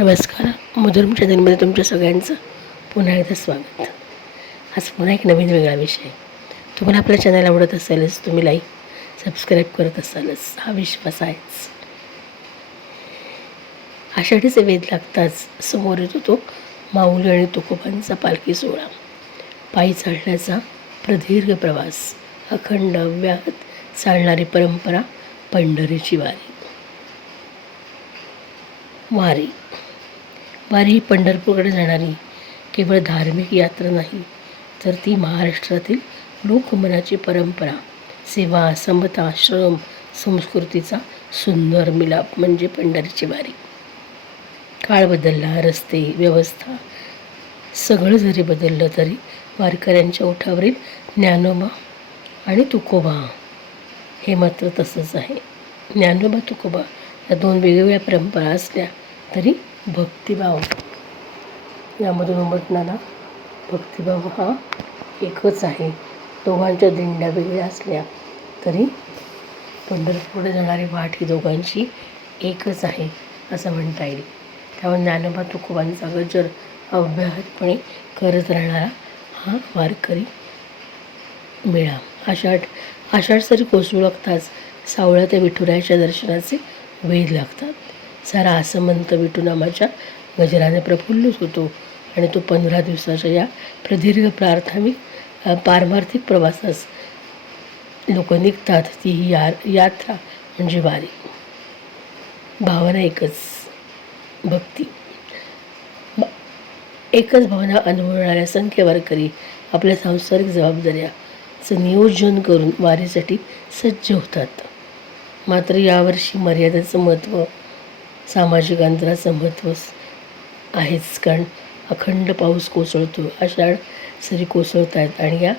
नमस्कार. मधुरम चॅनलमध्ये तुमच्या सगळ्यांचं पुन्हा एकदा स्वागत. आज पुन्हा एक नवीन वेगळा विषय. तुम्हाला आपलं चॅनल आवडत असेलच, तुम्ही लाईक सबस्क्राईब करत असालच, हा विश्वास आहेच. आषाढीचे वेध लागताच समोर येतो तो माऊली आणि तुकोबांचा पालखी सोहळा. पायी चालण्याचा प्रदीर्घ प्रवास, अखंड अव्याहत चालणारी परंपरा, पंढरीची वारी. वारी ही पंढरपूरकडे जाणारी केवळ धार्मिक यात्रा नाही, तर ती महाराष्ट्रातील लोकमनाची परंपरा, सेवा, समता, श्रम, संस्कृतीचा सुंदर मिलाप म्हणजे पंढरीची वारी. काळ बदलला, रस्ते, व्यवस्था सगळं जरी बदललं तरी वारकऱ्यांच्या ओठावरील ज्ञानोबा आणि तुकोबा हे मात्र तसंच आहे. ज्ञानोबा तुकोबा या दोन वेगवेगळ्या परंपरा असल्या तरी भक्तिभाव यामधून उमटणारा भक्तिभाव हा एकच आहे. दोघांच्या दिंड्या वेगळ्या असल्या तरी पंढरपूरकडे जाणारी वाट ही दोघांची एकच आहे असं म्हणता येईल. त्यामुळे ज्ञानोबा तुकोबांचा गजर अव्याहतपणे करत राहणारा हा वारकरी मेळा. आषाढ सरी कोसळू लागताच सावळ्या त्या विठुरायाच्या दर्शनाचे वेध लागतात. सारा आसमंत विठुनामाच्या गजराने प्रफुल्लित होतो आणि तो 15 दिवसाच्या या प्रदीर्घ पारमार्थिक प्रवासास लोक निघतात. ती ही यात्रा म्हणजे वारी. भावना एकच, भक्ती. एकच भावना अनुभवणाऱ्या असंख्य वारकरी आपल्या सांसारिक जबाबदाऱ्याचं नियोजन करून वारीसाठी सज्ज होतात. मात्र यावर्षी मर्यादेचं महत्त्व, सामाजिक अंतराचं महत्त्व आहेच. कारण अखंड पाऊस कोसळतो, आषाढ सरी कोसळत आहेत आणि या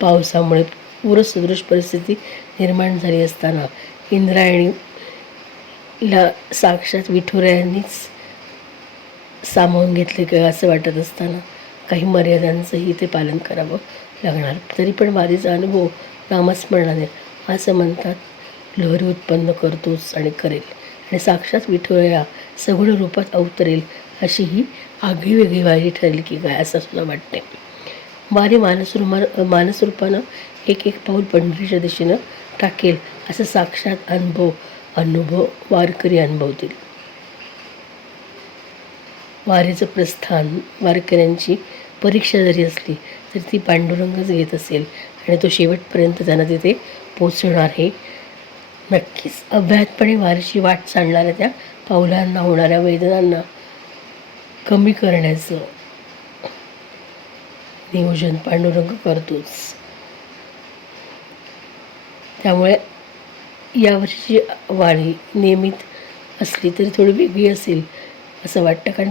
पावसामुळे पूरसदृश परिस्थिती निर्माण झाली असताना इंद्रायणीला साक्षात विठुरायांनीच सामावून घेतले का असं वाटत असताना काही मर्यादांचंही ते पालन करावं लागणार. तरी पण वारीचा अनुभव नामस्मरणाने असं म्हणतात, लहरी उत्पन्न करतोच आणि करेल आणि साक्षात विठुराया सगुण रूपात अवतरेल अशी ही आगळीवेगळी वारी ठरेल की काय असं सुद्धा वाटते. वारी मानसरूपानं एक पाऊल पंढरीच्या दिशेनं टाकेल असं साक्षात अनुभव वारकरी अनुभवतील. वारीचं प्रस्थान वारकऱ्यांची परीक्षा जरी असली तरी ती पांडुरंगच घेत असेल आणि तो शेवटपर्यंत त्यांना तिथे पोचणार हे नक्कीच. अव्याहतपणे वारीची वाट चालणाऱ्या त्या पावलांना होणाऱ्या वेदनांना कमी करण्याचं नियोजन पांडुरंग करतोच. त्यामुळे यावर्षीची वारी नियमित असली तरी थोडी वेगळी असेल असं वाटतं. कारण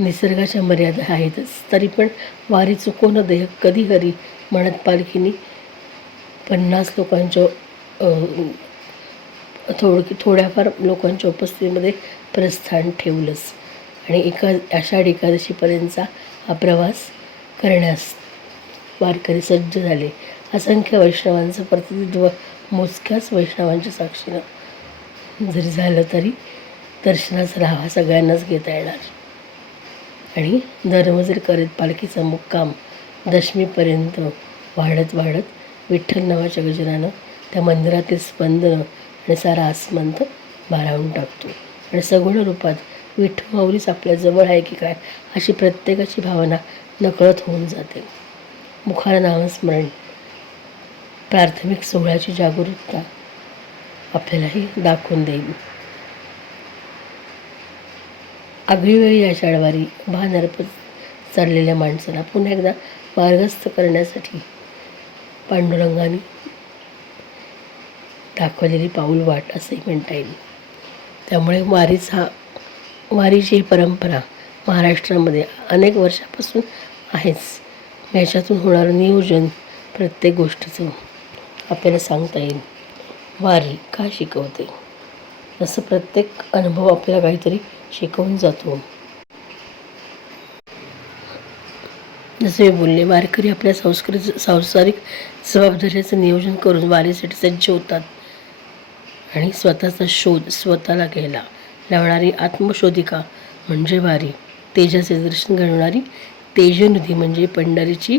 निसर्गाच्या मर्यादा आहेतच. तरी पण वारी चुकवणं देह कधी हरी म्हणत पालखीने 50 लोकांच्या थोड्याफार लोकांच्या उपस्थितीमध्ये प्रस्थान ठेवलंच आणि आषाढ एकादशीपर्यंतचा हा प्रवास करण्यास वारकरी सज्ज झाले. असंख्य वैष्णवांचं प्रतिनिधित्व मोजक्याच वैष्णवांच्या साक्षीनं जरी झालं तरी दर्शनाचा राहा सगळ्यांनाच घेता येणार. आणि दररोज करीत पालखीचा मुक्काम दशमीपर्यंत वाढत विठ्ठल नावाच्या गजरानं त्या मंदिरातील स्पंदनं आणि सारा आसमंत भारावून टाकतो आणि सगुण रूपात विठ्ठल माऊलीच आपल्या जवळ आहे की काय अशी प्रत्येकाची भावना नकळत होऊन जाते. मुखानं नामस्मरण, प्राथमिक सोहळ्याची जागरूकता आपल्यालाही दाखवून देईल. आगळीवेगळी आषाढवारी भान अर्पत चाललेल्या माणसाला पुन्हा एकदा मार्गस्थ करण्यासाठी पांडुरंगाने दाखवलेली पाऊल वाट असंही म्हणता येईल. त्यामुळे वारीची ही परंपरा महाराष्ट्रामध्ये अनेक वर्षापासून आहेच. याच्यातून होणारं नियोजन प्रत्येक गोष्टीचं आपल्याला सांगता येईल. वारी का शिकवते, असं प्रत्येक अनुभव आपल्याला काहीतरी शिकवून जातो. जसे मी बोलले, वारकरी आपल्या सांसारिक जबाबदाऱ्याचं नियोजन करून वारीसाठी सज्ज होतात आणि स्वतःचा शोध स्वतःला घ्यायला लावणारी आत्मशोधिका म्हणजे वारी, तेजाचे दर्शन घडवणारी तेजनदी म्हणजे पंढरीची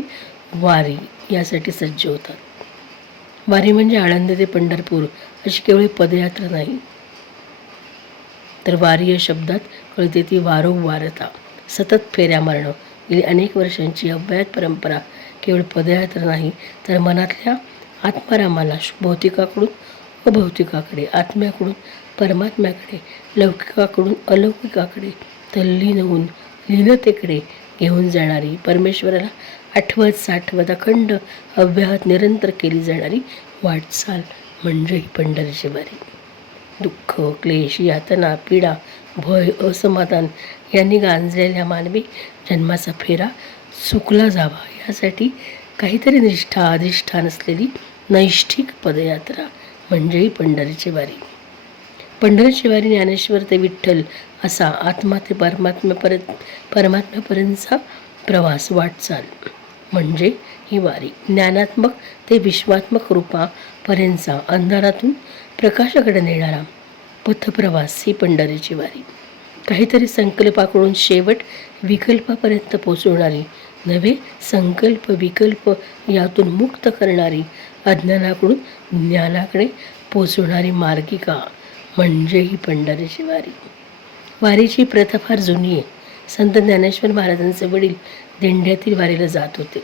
वारी यासाठी सज्ज होतात. वारी म्हणजे आळंदी ते पंढरपूर अशी केवळ पदयात्रा नाही, तर वारी या शब्दात कळते ती वारंवारता, सतत फेऱ्या मारणं. गेली अनेक वर्षांची अव्याहत परंपरा केवळ पदयात्रा नाही, तर मनातल्या आत्मारामाला भौतिकाकडून अभौतिकाकडे, आत्म्याकडून परमात्म्याकडे, लौकिकाकडून अलौकिकाकडे तल्लीन होऊन लीनतेकडे घेऊन जाणारी, परमेश्वराला आठवत साठवत अखंड अव्याहत निरंतर केली जाणारी वाटचाल म्हणजे ही पंढरीची वारी. दुःख, क्लेश, यातना, पीडा, भय, असमाधान यांनी गांजलेल्या मानवी जन्माचा फेरा चुकला जावा यासाठी काहीतरी निष्ठा अधिष्ठान असलेली नैष्ठिक पदयात्रा म्हणजे ही पंढरीची वारी. पंढरीची वारी ज्ञानेश्वर ते विठ्ठल असा आत्मा ते परमात्म्यापर्यंतचा प्रवास, वाटचाल म्हणजे ही वारी. ज्ञानात्मक ते विश्वात्मक रूपापर्यंतचा अंधारातून प्रकाशाकडे नेणारा पथप्रवास ही पंढरीची वारी. काहीतरी संकल्पाकडून शेवट विकल्पापर्यंत पोचवणारी, नवे संकल्प विकल्प यातून मुक्त करणारी, अज्ञानाकडून ज्ञानाकडे पोचवणारी मार्गिका म्हणजे ही पंढरीची वारी. वारीची प्रथा फार जुनी आहे. संत ज्ञानेश्वर महाराजांचे वडील दिंड्यातील वारीला जात होते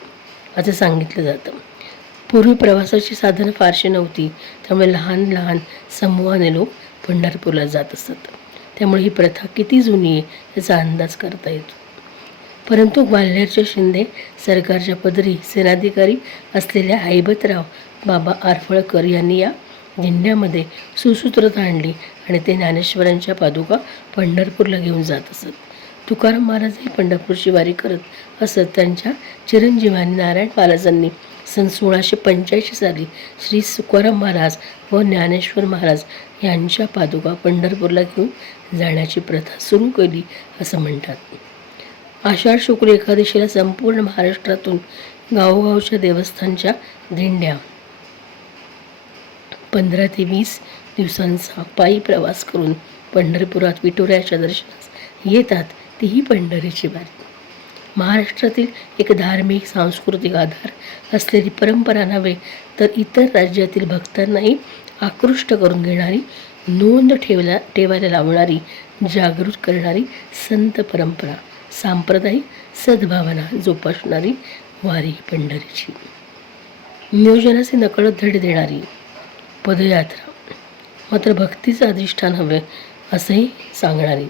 असं सांगितलं जातं. पूर्वी प्रवासाची साधनं फारशी नव्हती, त्यामुळे लहान लहान समूहाने लोक पंढरपूरला जात असत. त्यामुळे ही प्रथा किती जुनी आहे याचा अंदाज करता येतो. परंतु ग्वाल्हेरच्या शिंदे सरकारच्या पदरी सेनाधिकारी असलेल्या हैबतराव बाबा आरफळकर यांनी या दिंड्यामध्ये सुसूत्रता आणली आणि ते ज्ञानेश्वरांच्या पादुका पंढरपूरला घेऊन जात असत. तुकाराम महाराजही पंढरपूरची वारी करत असत. त्यांच्या चिरंजीवानी नारायण महाराजांनी सन 1685 साली श्री तुकाराम महाराज व ज्ञानेश्वर महाराज यांच्या पादुका पंढरपूरला घेऊन जाण्याची प्रथा सुरू केली असं म्हणतात. आषाढ शुक्ल एकादशीला संपूर्ण महाराष्ट्रातून गावोगावच्या देवस्थानच्या दिंड्या 15 ते 20 दिवसांचा पायी प्रवास करून पंढरपुरात विठुरायाच्या दर्शनास येतात. तीही पंढरीची वारी. महाराष्ट्रातील एक धार्मिक सांस्कृतिक आधार असलेली परंपरा नव्हे, तर इतर राज्यातील भक्तांनाही आकृष्ट करून घेणारी, नोंद ठेवायला लावणारी, जागृत करणारी संत परंपरा, सांप्रदायिक सद्भावना जोपासणारी वारी पंढरीची. नियोजनाचे नकळत धडे देणारी पदयात्रा, मात्र भक्तीचं अधिष्ठान हवे असंही सांगणारी.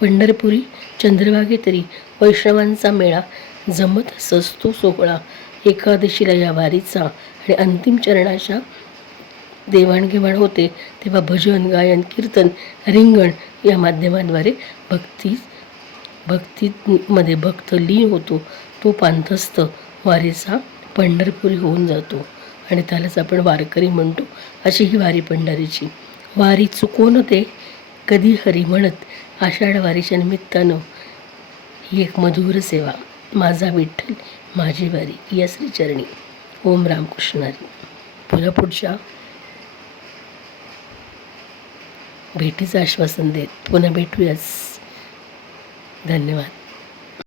पंढरपुरी चंद्रभागेतरी वैष्णवांचा मेळा जमत सजतो सोहळा. एकादशीला या वारीचा आणि अंतिम चरणाच्या देवाणघेवाण होते, तेव्हा भजन, गायन, कीर्तन, रिंगण या माध्यमांद्वारे भक्तीमध्ये भक्त लीन होतो. तो पांथस्थ वारीचा पंढरपुरी होऊन जातो आणि त्यालाच आपण वारकरी म्हणतो. अशी ही वारी पंढरीची. वारी चुकवून ते कधी हरी म्हणत आषाढ वारीच्या निमित्तानं ही एक मधुर सेवा. माझा विठ्ठल माझी वारी या श्रीचरणी. ओम रामकृष्णारी. पुन्हा पुढच्या भेटीचं आश्वासन देत पुन्हा भेटूयाच. धन्यवाद.